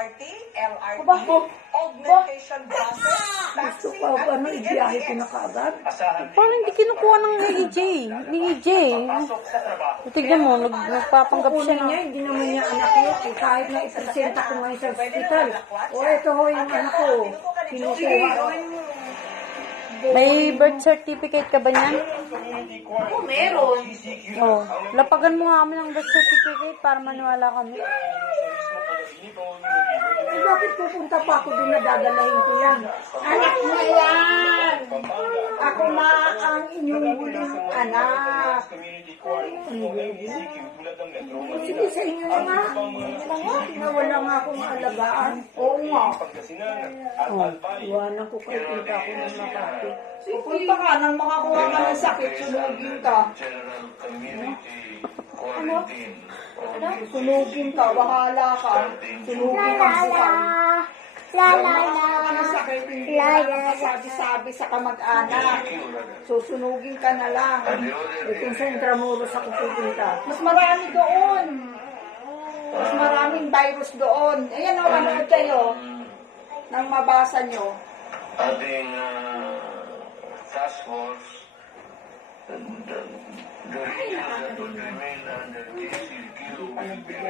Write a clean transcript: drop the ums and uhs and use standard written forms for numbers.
MRT, LRT, Aba, augmentation buses, Gusto taxi, ko at ano, ibiyahe ko na PNPS. kaagad. Parang hindi kinukuha ng EJ. Ni EJ. Tignan mo, nagpapanggap siya Kukunin na. niya, hindi naman niya anak niya. Eh, kahit na ipresenta ko ngayon sa hospital. O, ito ho yung anak ko. Kinukuha. May birth certificate ka ba niyan? Ako meron. Oh, lapagan mo nga kami ng birth certificate para maniwala kami. Eh, bakit pupunta pa ako doon na dadalahin ko yan? Anak na yan! Ako na ang inyong huling anak. Sige, sa inyo na nga. Nawala nga akong alagaan. Oo nga. Oh, iwanan ko kayo punta ako ng Makati. Punta ka nang makakuha ka ng sakit, sunugin ka. Ano? Sunugin ka, bahala ka. Sunugin ka bukan. Ka ng sakit, hindi na sabi-sabi sa kamag-anak. Susunugin ka na lang. Eh, kung sa Intramuros ako pupunta. Mas marami doon. Mas maraming virus doon. Ayan o, manood kayo. Nang mabasa nyo. Ating task force, the regions that would remain under TCQ will be